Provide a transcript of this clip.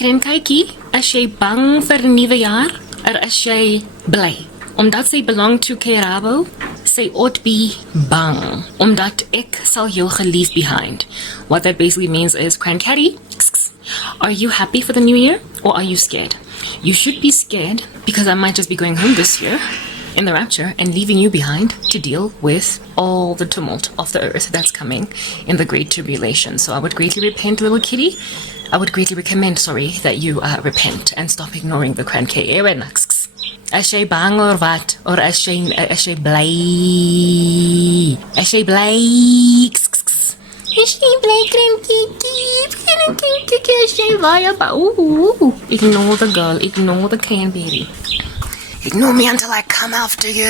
Krenkykie, as jy bang vir 'n nuwe jaar, or as jy bly? Omdat sy belong to Kerabo, sy ought be bang. Omdat ek sal jou gelief behind. What that basically means is, Crankatty, are you happy for the new year, or are you scared? You should be scared, because I might just be going home this year, in the rapture, and leaving you behind to deal with all the tumult of the earth that's coming in the great tribulation. So I would greatly repent, little kitty. I would greatly recommend, that you repent and stop ignoring the cranky erenax. As jy bang or wat, or as jy bly. As jy bly. As jy bly, cranky. As jy baie ba. Ooh. Ignore the girl, ignore the cranberry. Ignore me until I come after you.